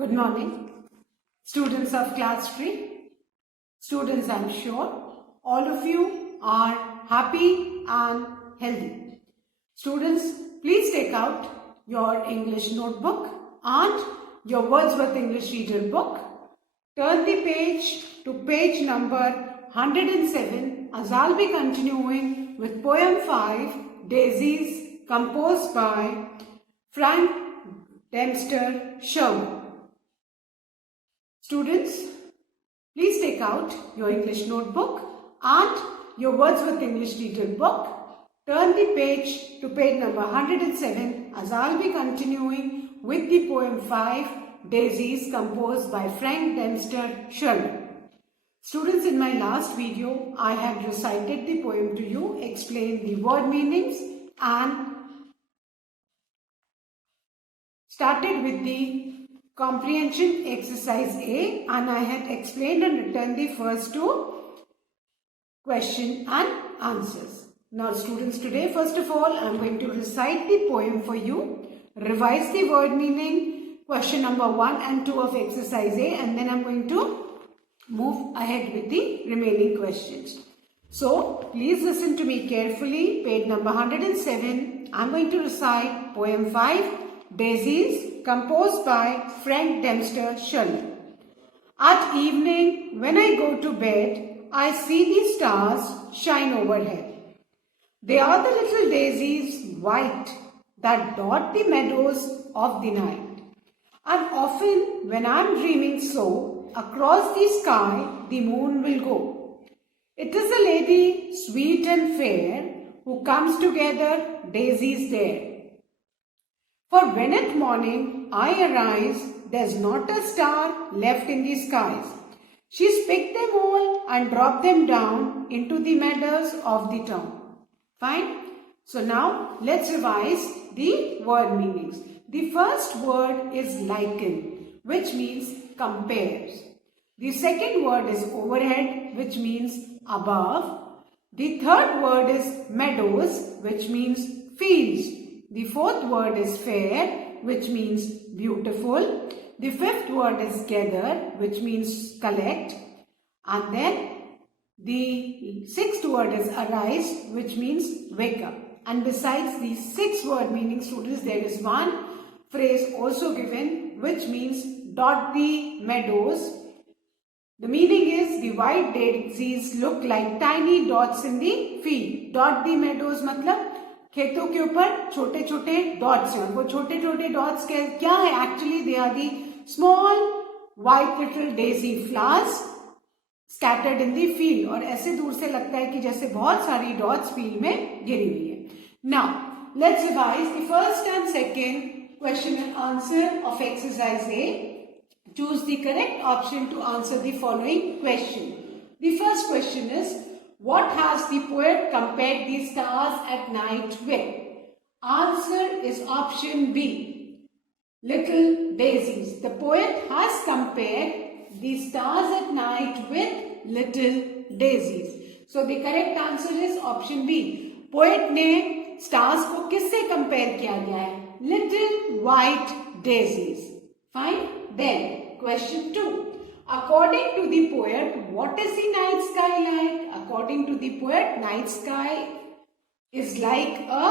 Good morning, students of class 3. Students, I'm sure all of you are happy and healthy. Students, please take out your English notebook and your Wordsworth English Reader book. Turn the page to page number 107 as I'll be continuing with poem 5, Daisies, composed by Frank Dempster Sherman. Students, please take out your English notebook and your Wordsworth English Reader book. Turn the page to page number 107 as I'll be continuing with the poem 5, Daisies, composed by Frank Dempster Sherman. Students, in my last video, I had recited the poem to you, explained the word meanings and started with the comprehension exercise A, and I had explained and written the first two question and answers. Now students, today first of all I am going to recite the poem for you, revise the word meaning, question number 1 and 2 of exercise A, and then I am going to move ahead with the remaining questions. So please listen to me carefully. Page number 107, I am going to recite poem 5, Daisies, composed by Frank Dempster Sherman. At evening, when I go to bed, I see the stars shine overhead. They are the little daisies, white, that dot the meadows of the night. And often, when I am dreaming so, across the sky the moon will go. It is a lady, sweet and fair, who comes to gather daisies there. For when at morning I arise, there's not a star left in the skies. She's picked them all and dropped them down into the meadows of the town. Fine? So now let's revise the word meanings. The first word is liken, which means compares. The second word is overhead, which means above. The third word is meadows, which means fields. The fourth word is fair, which means beautiful. The fifth word is gather, which means collect. And then the sixth word is arise, which means wake up. And besides these 6 word meaning, students, there is one phrase also given, which means dot the meadows. The meaning is the white daisies look like tiny dots in the field. Dot the meadows मतलब खेतों के ऊपर छोटे छोटे dots हैं. वो छोटे छोटे डॉट्स क्या है? Actually they are the small white little daisy flowers scattered in the field. और ऐसे दूर से लगता है कि जैसे बहुत सारी डॉट्स फील्ड में गिरी हुई है. Now let's revise the first and second question and answer of exercise A. Choose the correct option to answer the following question. The first question is, what has the poet compared the stars at night with? Answer is option B, little daisies. The poet has compared the stars at night with little daisies. So the correct answer is option B. Poet ने stars को किससे compare किया गया है? Little white daisies. Fine. Then question 2. According to the poet, what is the night sky like? According to the poet, night sky is like a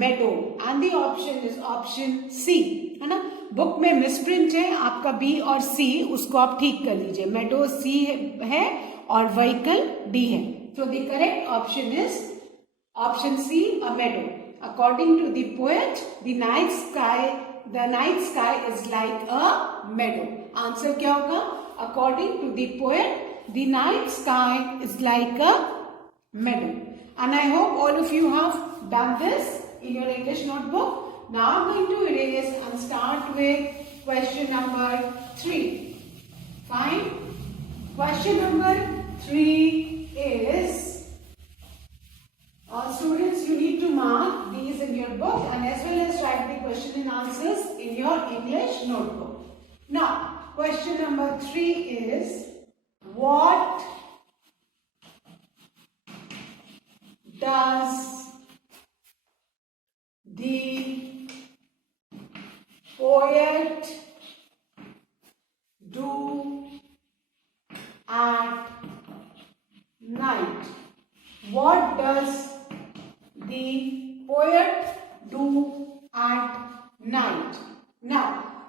meadow. And the option is option C. है ना? Book में misprint है आपका B और C, उसको आप ठीक कर लीजिए. मेडो C है और व्हीकल D है. So the correct option is option C, a meadow. According to the poet, the night sky is like a meadow. Answer क्या होगा? According to the poet, the night sky is like a meadow. And I hope all of you have done this in your English notebook. Now I am going to erase and start with question number 3. Fine. Question number 3 is, students, you need to mark these in your book and as well as write the question and answers in your English notebook. Now, question number 3 is, what does the poet do at night. What does the poet do at night? Now,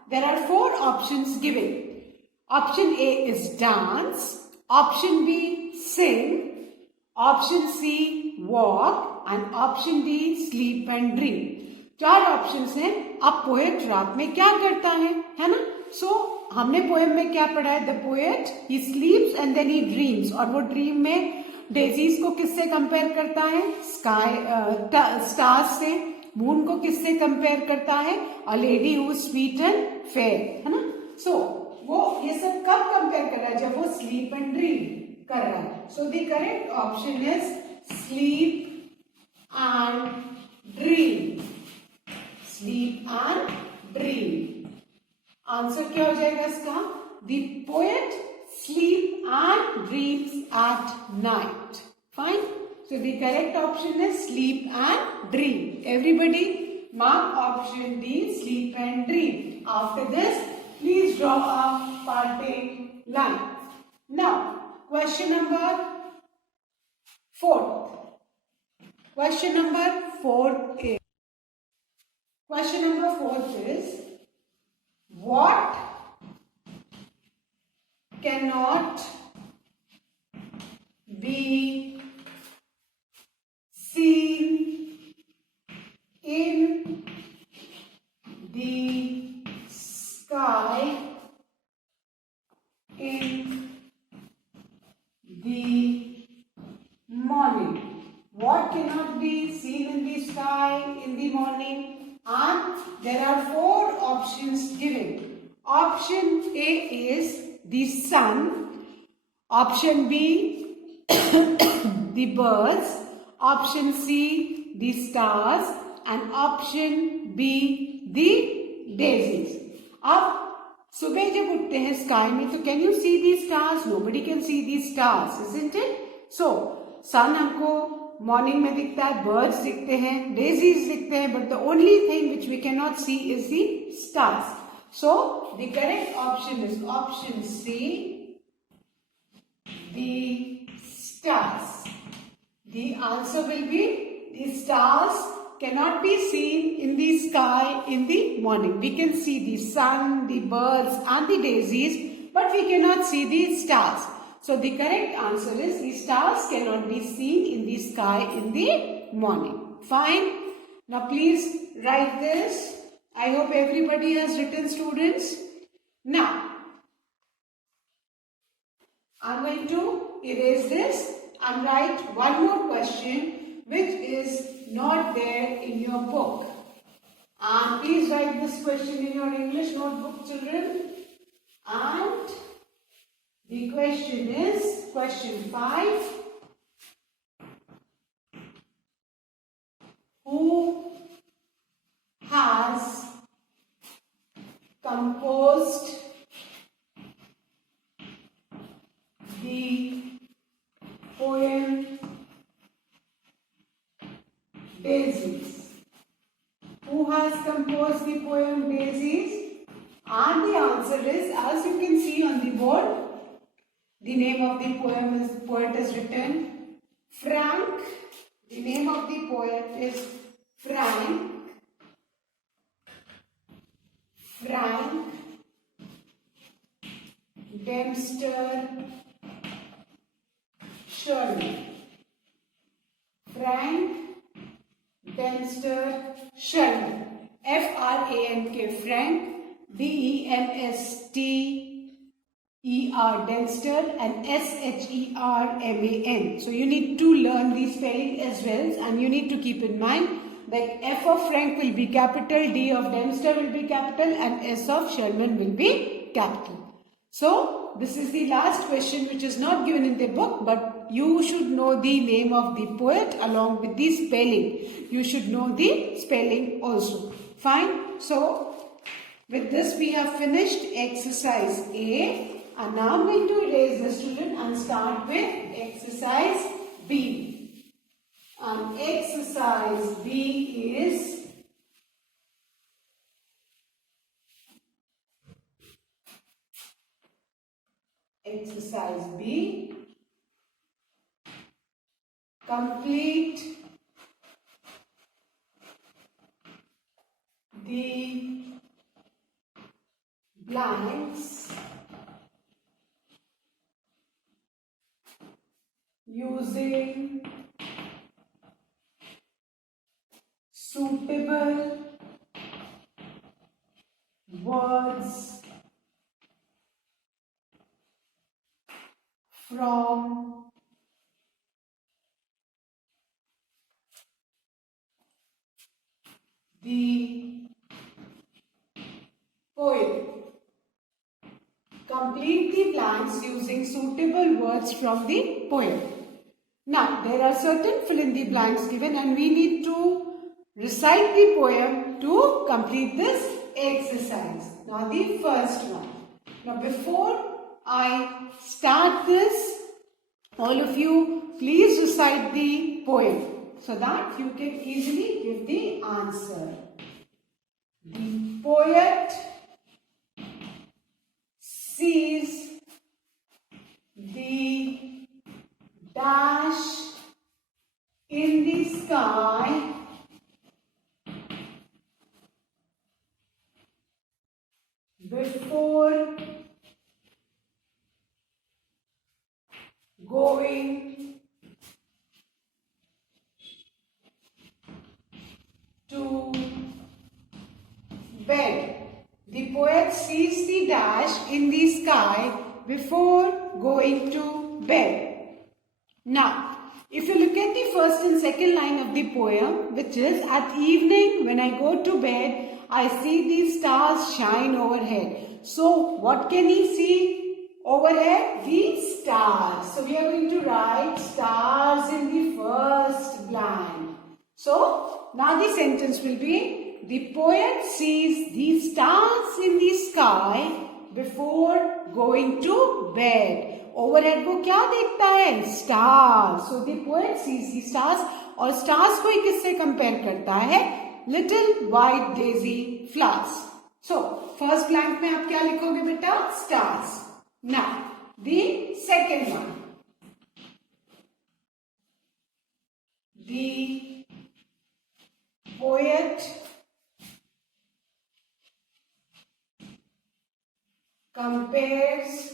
there are four options given. Option A is dance, option B sing, option C walk and option D sleep and dream. चार options हैं. अब poet रात में क्या करता है ना? सो हमने पोएम में क्या पढ़ा है? The poet he sleeps and then he dreams. और वो ड्रीम में डेजीज को किससे कंपेयर करता है? स्टार्स से. मून को किससे कंपेयर करता है? A lady who sweet and fair, है ना? सो वो ये सब कब कंपेयर कर रहा है? जब वो स्लीप एंड ड्रीम कर रहा है. So the correct option is sleep and dream. Sleep and dream. Answer क्या हो जाएगा इसका? The poet sleep and dreams at night. Fine. So the correct option is sleep and dream. Everybody mark option D, sleep and dream. After this, please draw a parting line. Now, question number 4. Question number 4 is what cannot be seen in the sky in the morning. What cannot be seen in the sky in the morning? And there are four options given. Option A is the sun, option B the birds, option C the stars and option B the daisies. अब सुबह जब उठते हैं sky में तो can you see the stars? Nobody can see the stars, isn't it? So sun हमको morning में दिखता है, बर्ड्स दिखते हैं, डेजीज दिखते हैं, but the only thing which we can not see is the stars. So, the correct option is option C, the stars. The answer will be the stars cannot be seen in the sky in the morning. We can see the sun, the birds and the daisies, but we cannot see the stars. So, the correct answer is the stars cannot be seen in the sky in the morning. Fine. Now, please write this. I hope everybody has written, students. Now, I'm going to erase this and write one more question which is not there in your book. And please write this question in your English notebook, children. And the question is question 5. Who has composed the poem Daisies? Who has composed the poem Daisies? And the answer is, as you can see on the board, the name of the poet is written Frank. The name of the poet is Frank Dempster Sherman. Frank Dempster Sherman. F-R-A-N-K, Frank. D-E-M-S-T-E-R, Dempster, and S-H-E-R-M-A-N. So you need to learn the spelling as well, and you need to keep in mind that F of Frank will be capital, D of Dempster will be capital, and S of Sherman will be capital. So this is the last question which is not given in the book, but you should know the name of the poet along with the spelling. You should know the spelling also. Fine. So with this we have finished exercise A, and now I'm going to erase the student and start with exercise B. And exercise B is exercise B. Complete the blanks using suitable words from the poem. Complete the blanks using suitable words from the poem. Now, there are certain fill in the blanks given and we need to recite the poem to complete this exercise. Now, the first one. Now, before I start this, all of you please recite the poem so that you can easily give the answer. The poet sees the dash in the sky before going to bed. The poet sees the dash in the sky before going to bed. Now, if you look at the first and second line of the poem, which is, at evening when I go to bed, I see the stars shine overhead. So, what can he see overhead? The stars. So, we are going to write stars in the first blank. So, now the sentence will be, the poet sees the stars in the sky before going to bed. Overhead वो क्या देखता है? Stars. So the poet sees the stars और stars को किससे compare करता है? Little white daisy flowers. So first blank में आप क्या लिखोगे बेटा? Stars. Now the second one. The poet compares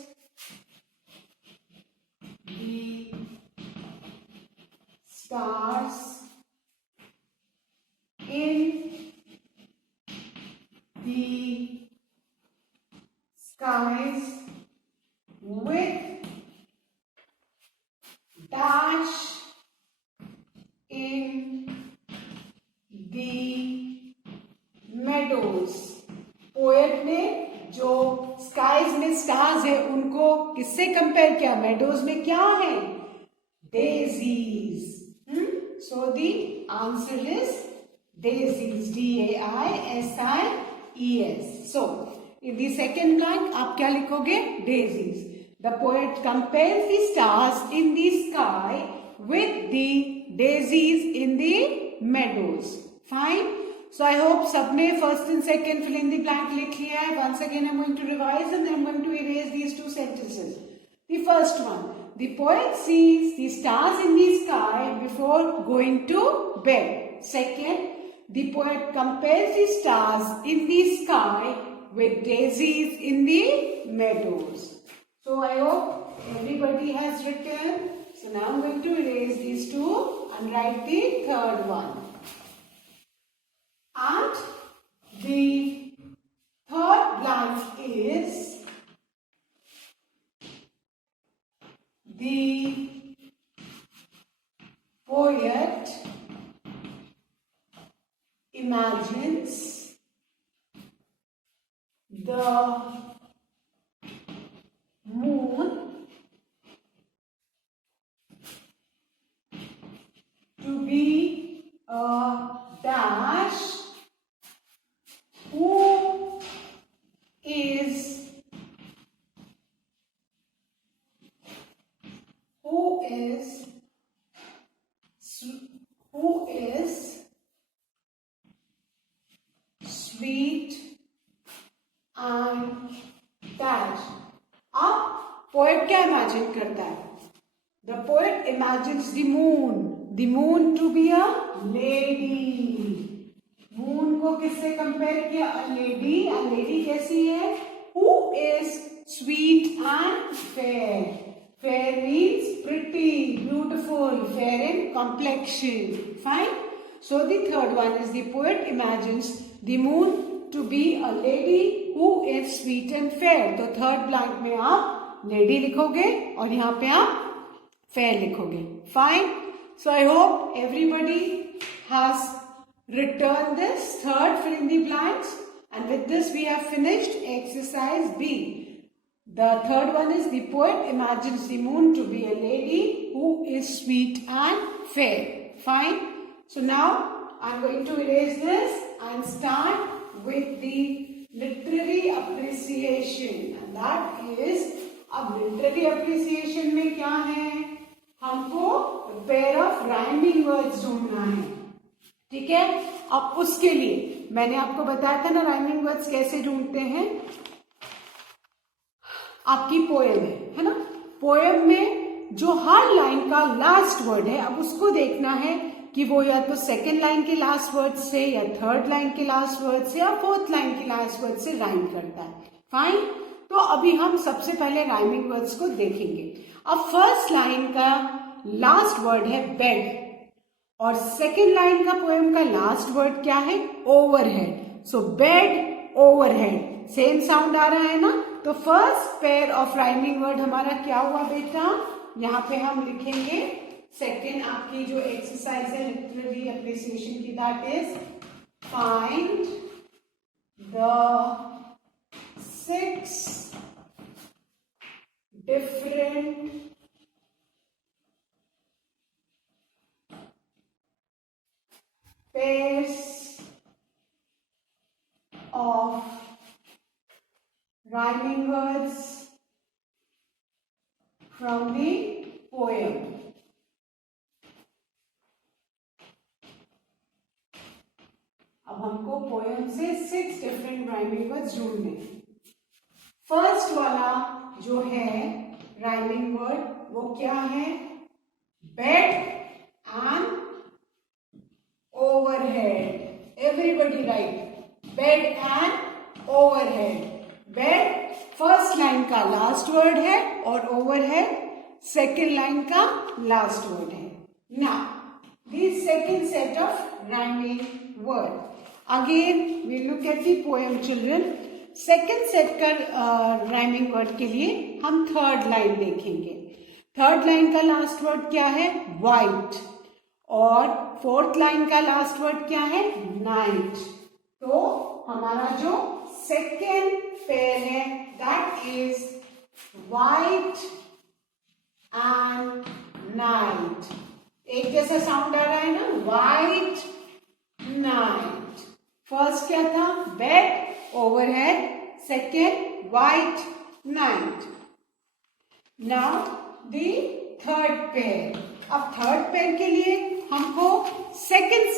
the stars in the skies with dash in the meadows. Poet ने जो स्काइज में स्टार्स है उनको किससे कंपेयर किया? मेडोज में क्या है? Daisies. So the answer is daisies. DAISIES. So in the second blank आप क्या लिखोगे? Daisies. The poet compares the stars in the sky with the daisies in the meadows. Fine. So I hope सबने first and second fill in the blank लिख लिया है. Once again I'm going to revise and then I'm going to erase these two sentences. The first one. The poet sees the stars in the sky before going to bed. Second. The poet compares the stars in the sky with daisies in the meadows. So I hope everybody has written. So now I'm going to erase these two and write the third one. And the third blank is the poet imagines the moon to be a dash who is sweet and dash. अब poet क्या imagine करता है? The poet imagines the moon to be a lady. Moon को किससे compare किया? A lady. A lady कैसी है? Who is sweet and fair. Fair means pretty, beautiful, fair in complexion. Fine. So the third one is the poet imagines the moon to be a lady who is sweet and fair. तो third blank में आप lady लिखोगे और यहाँ पे आप fair लिखोगे. Fine. So I hope everybody has returned this. Third, fill in the blanks. And with this we have finished exercise B. The third one is the poet imagines the moon to be a lady who is sweet and fair. Fine. So now I am going to erase this and start with the literary appreciation. And that is, अब literary appreciation में क्या है? हमको pair of rhyming words ढूंढना है. ठीक है? अब उसके लिए मैंने आपको बताया था ना rhyming words कैसे ढूंढते हैं. आपकी पोएम है ना? पोएम में जो हर लाइन का लास्ट वर्ड है, अब उसको देखना है कि वो या तो सेकेंड लाइन के लास्ट वर्ड से या थर्ड लाइन के लास्ट वर्ड से या फोर्थ लाइन के लास्ट वर्ड से राइम करता है. फाइन. तो अभी हम सबसे पहले राइमिंग वर्ड्स को देखेंगे. अब फर्स्ट लाइन का लास्ट वर्ड है बेड और सेकेंड लाइन का पोएम का लास्ट वर्ड क्या है? ओवरहेड. सो बेड ओवरहेड सेम साउंड आ रहा है ना? तो first pair of rhyming word हमारा क्या हुआ बेटा? यहाँ पे हम लिखेंगे सेकेंड आपकी जो एक्सरसाइज है लिटरेरी अप्रिसिएशन की, that is find the 6 different pairs of rhyming words from the poem. अब हमको पोएम से 6 डिफरेंट राइमिंग वर्ड्स ढूंढने. फर्स्ट वाला जो है राइमिंग वर्ड वो क्या है? Bed and overhead. Everybody right. Bed and overhead. Bed first line का लास्ट वर्ड है और ओवरहेड सेकेंड लाइन का लास्ट वर्ड है. Now the second set of rhyming word. Again we look at the poem children. Second set का rhyming word के लिए हम third line देखेंगे. थर्ड लाइन का लास्ट वर्ड क्या है? वाइट. और फोर्थ लाइन का लास्ट वर्ड क्या है? नाइट. तो हमारा जो सेकेंड पेयर है that is white and night. एक जैसा साउंड आ रहा है ना? White night. फर्स्ट क्या था? Bed overhead. Second white night. Now the third pair. अब थर्ड पेयर के लिए हमको सेकेंड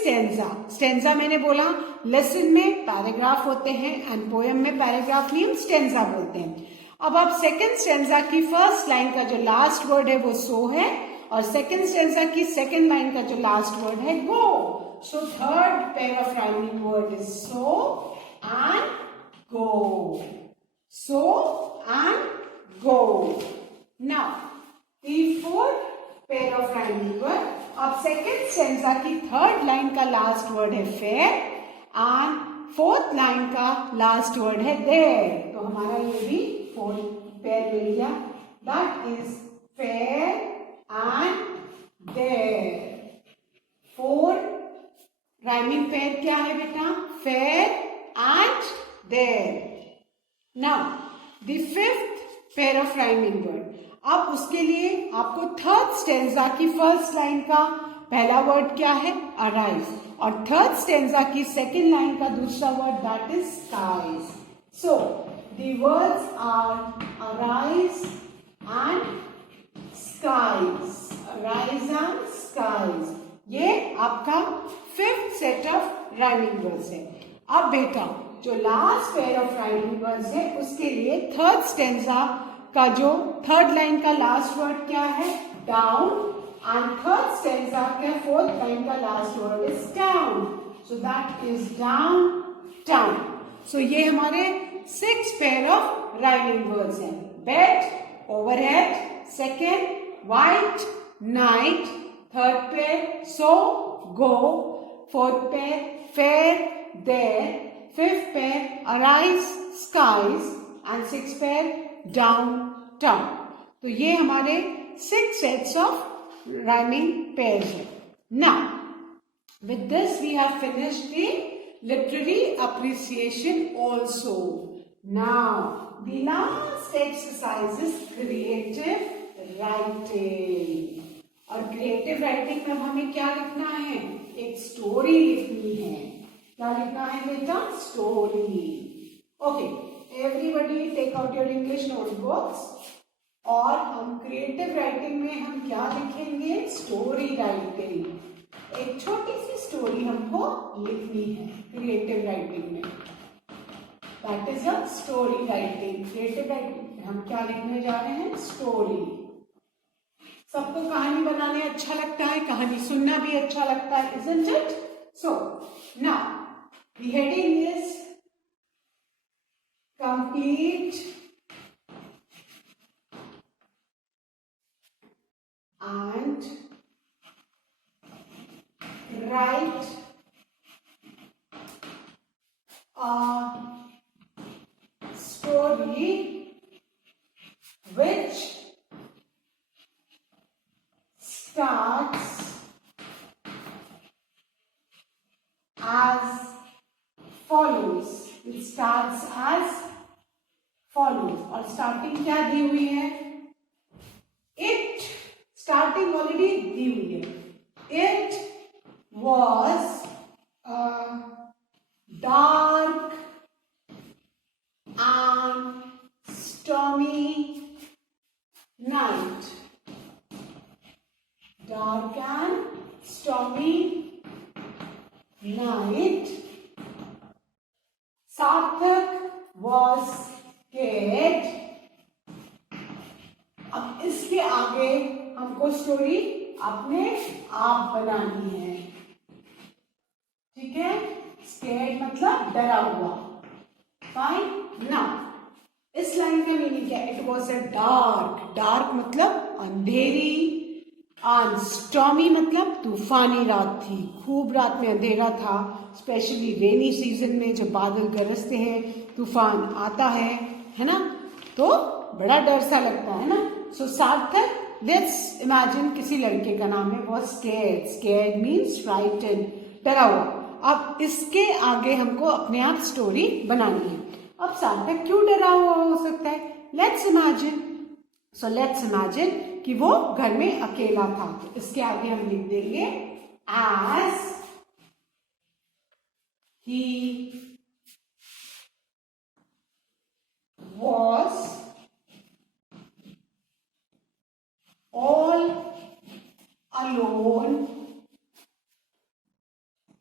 स्टेंजा मैंने बोला लेसन में पैराग्राफ होते हैं एंड पोएम में पैराग्राफ नहीं, हम स्टेंजा बोलते हैं. अब आप सेकेंड स्टेंजा की फर्स्ट लाइन का जो लास्ट वर्ड है वो सो है और सेकेंड स्टेंजा की सेकेंड लाइन का जो लास्ट वर्ड है go. So third pair of rhyming word is so and go. So and go. Now the fourth pair of rhyming word. अब सेकेंड स्टेंजा की थर्ड लाइन का last word है fair and fourth line का last word है there. तो हमारा ये भी फोर्थ पेयर मिल गया. That is fair and there. 4 rhyming pair क्या है बेटा? Fair and there. Now the fifth pair of rhyming word. अब उसके लिए आपको थर्ड स्टेंजा की फर्स्ट लाइन का पहला वर्ड क्या है? अराइज. और थर्ड स्टेंजा की सेकेंड लाइन का दूसरा word that is skies. So the words are arise and skies. Arise and skies. ये आपका fifth set of rhyming words है. अब बेटा जो last pair of rhyming words है उसके लिए थर्ड स्टेंजा का जो थर्ड लाइन का लास्ट वर्ड क्या है? डाउन. एंड थर्ड स्टेंजा के फोर्थ लाइन का last word is down. So that is down town. सो ये हमारे 6 पेयर ऑफ राइमिंग वर्ड्स हैं. Bed, overhead, second white, night, third pair so, go, fourth pair fair, there, fifth pair arise, skies and sixth pair down, town. तो ये हमारे 6 sets of rhyming pairs हैं. Now with this we have finished the literary appreciation also. Now the last exercise is creative writing. और creative writing में हमें क्या लिखना है? एक स्टोरी लिखनी है. क्या लिखना है बेटा? Story. Okay, everybody take out your English notebooks. और हम क्रिएटिव राइटिंग में हम क्या लिखेंगे? Story writing. एक छोटी सी स्टोरी हमको लिखनी है क्रिएटिव राइटिंग में. That is a story writing. Creative writing हम क्या लिखने जा रहे हैं? स्टोरी. सबको कहानी बनाने अच्छा लगता है, कहानी सुनना भी अच्छा लगता है, isn't it? So now the heading is complete and write a story which starts as follows. It starts as follows. और स्टार्टिंग क्या दी हुई है? It स्टार्टिंग ऑलरेडी दी हुई है. It was a dark and stormy night. Dark and stormy night. Sarthak was scared. अब इसके आगे हमको स्टोरी अपने आप बनानी है. ठीक है? स्केर्ड मतलब डरा हुआ. फाइन. नाउ इस लाइन का मीनिंग क्या? It was a dark. Dark मतलब अंधेरी. और स्टॉर्मी मतलब तूफानी रात थी. खूब रात में अंधेरा था. स्पेशली रेनी सीजन में जब बादल गरजते हैं, तूफान आता है ना, तो बड़ा डर सा लगता है ना. सो सार्थक, लेट्स इमेजिन किसी लड़के का नाम है, वो स्केर्ड. स्केर्ड मीन्स फ्राइटेंड, डरा हुआ. अब इसके आगे हमको अपने आप स्टोरी बनानी है. अब सार्थक क्यों डरा हुआ हो सकता है? Let's imagine. So let's imagine कि वो घर में अकेला था. तो इसके आगे हम लिख देंगे as he was all alone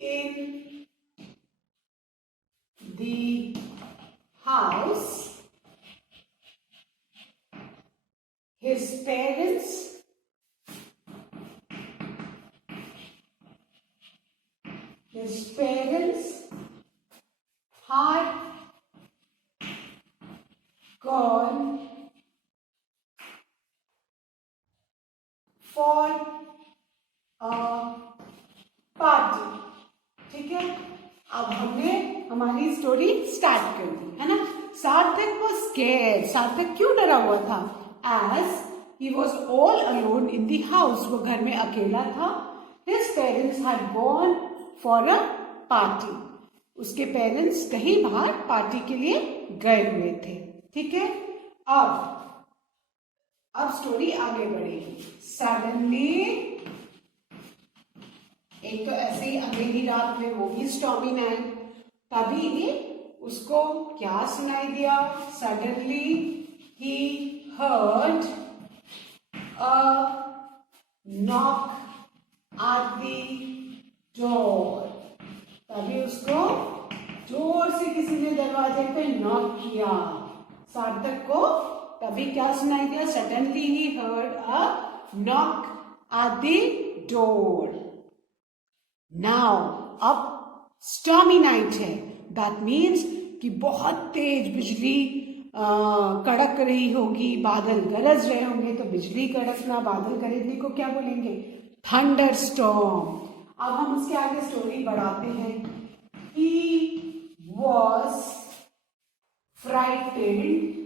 in the house. His parents had gone for a party. ठीक है? अब हमने हमारी स्टोरी स्टार्ट कर दी है ना. सार्थक was scared. सार्थक क्यों डरा हुआ था? As he was all alone in the house. वो घर में अकेला था. His parents had gone for a party. उसके पेरेंट्स कहीं बाहर पार्टी के लिए गए हुए थे. ठीक है? अब स्टोरी आगे बढ़ेगी. सडनली, एक तो ऐसे ही अंधेरी रात में, वो भी स्टॉर्मी नाइट, तभी उसको क्या सुनाई दिया? Suddenly he heard a knock at the door. तभी उसको जोर से किसी ने दरवाजे पे नॉक किया. सार्थक को तभी क्या सुनाई दिया? Suddenly he heard a knock at the door. Now, अब stormy night है. That means कि बहुत तेज बिजली कड़क रही होगी, बादल गरज रहे होंगे. तो बिजली कड़कना, बादल गरजने को क्या बोलेंगे? Thunder storm. अब हम उसके आगे स्टोरी बढ़ाते हैं. He was frightened.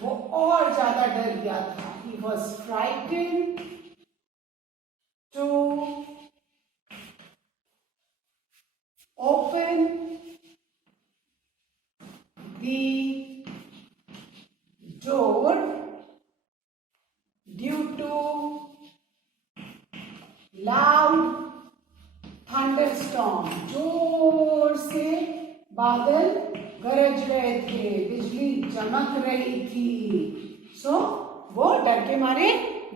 वो और ज्यादा डर गया था. He was frightened to open the door due to loud thunderstorm. जोर से बादल गरज रहे थे, बिजली चमक रही थी. सो वो डर के मारे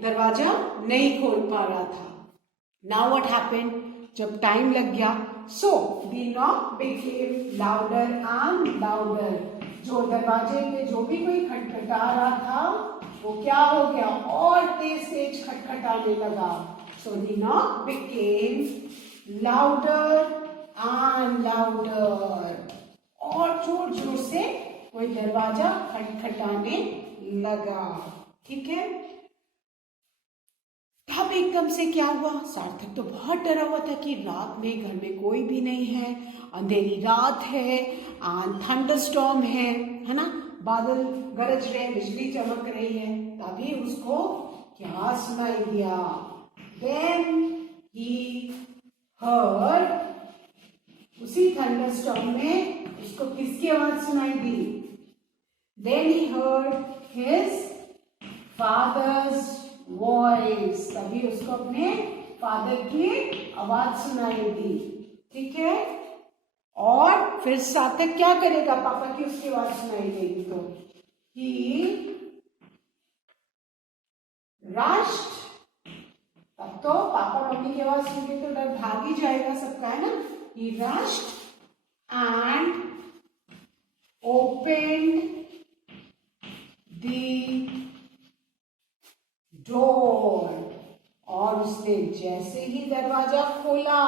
दरवाजा नहीं खोल पा रहा था. Now what happened? जब टाइम लग गया, so the knock became louder and louder. जो दरवाजे पे जो भी कोई खटखटा रहा था वो क्या हो गया? और तेज तेज खटखटाने लगा. So the knock became louder and louder. और जोर जोर से कोई दरवाजा खटखटाने लगा. ठीक है. तब एकदम से क्या हुआ? सार्थक तो बहुत डरा हुआ था कि रात में घर में कोई भी नहीं है, अंधेरी रात है, थंडर स्टॉर्म है ना, बादल गरज रहे, बिजली चमक रही है. तभी उसको क्या सुनाई दिया? Then he heard, उसी थंडर स्टॉर्म में उसको किसकी आवाज सुनाई दी? Then he heard his father's voice. तभी उसको अपने फादर की आवाज सुनाई दी. ठीक है. और फिर सार्थक क्या करेगा? पापा की उसकी आवाज सुनाई देगी तो he rushed. अब तो पापा मम्मी की आवाज सुन के तो डर भाग ही जाएगा सबका, है ना. He rushed and opened the door. और उसने जैसे ही दरवाजा खोला,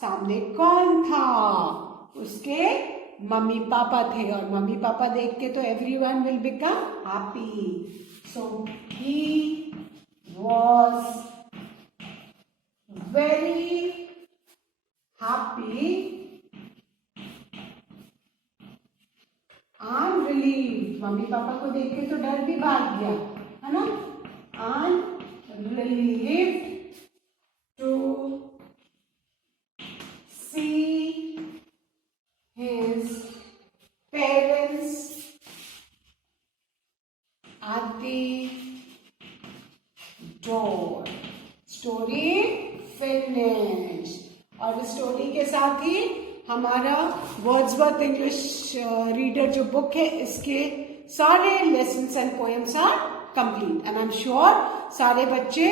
सामने कौन था? उसके मम्मी पापा थे. और मम्मी पापा देख के तो everyone will become happy. So he was very happy and relieved. Mummy papa को देख के तो डर भी भाग गया, है ना. And relieved to see his parents at the door. Story finished. और इस स्टोरी के साथ ही हमारा वर्ड्सवर्थ इंग्लिश रीडर जो बुक है, इसके सारे lessons and poems are complete. And I am sure सारे बच्चे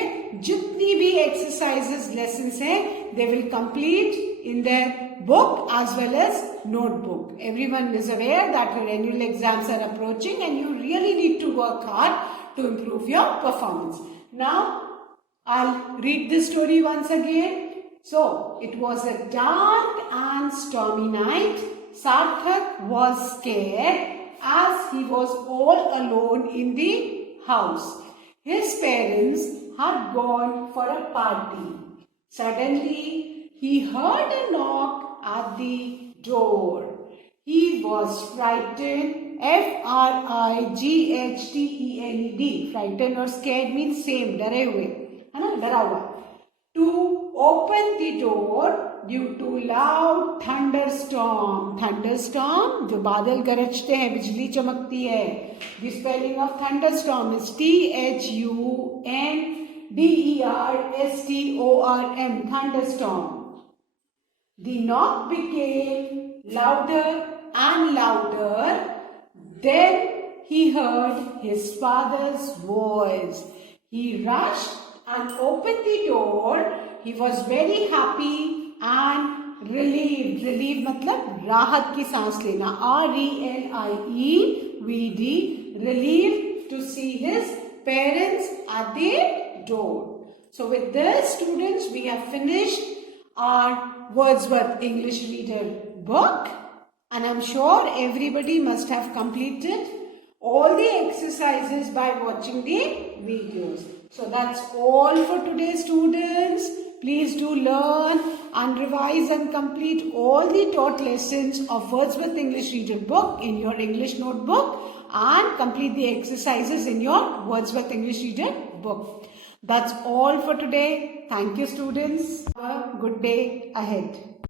जितनी भी एक्सरसाइजेस लेसन्स हैं they will complete in their book as well as notebook. Everyone is aware that your annual exams are approaching and you really need to work hard to improve your performance. Now, I'll read this story once again. So, it was a dark and stormy night. Sarthak was scared as he was all alone in the house. His parents had gone for a party. Suddenly, he heard a knock at the door. He was frightened. Frightened. Frightened or scared means same. डरे हुए, है ना, डरा हुआ. To open the door due to loud thunderstorm. Thunderstorm जो बादल गरजते हैं, बिजली चमकती है. The spelling of thunderstorm is THUNDERSTORM. Thunderstorm. The knock became louder and louder. Then he heard his father's voice. He rushed and opened the door. He was very happy and relieved. Relieved मतलब राहत की सांस लेना. RELIEVED. Relieved to see his parents at the door. So with this, students, we have finished our Wordsworth English Reader book, and I'm sure everybody must have completed all the exercises by watching the videos. So that's all for today, students. Please do learn and revise and complete all the taught lessons of Wordsworth English Reader book in your English notebook and complete the exercises in your Wordsworth English Reader book. That's all for today. Thank you, students. Have a good day ahead.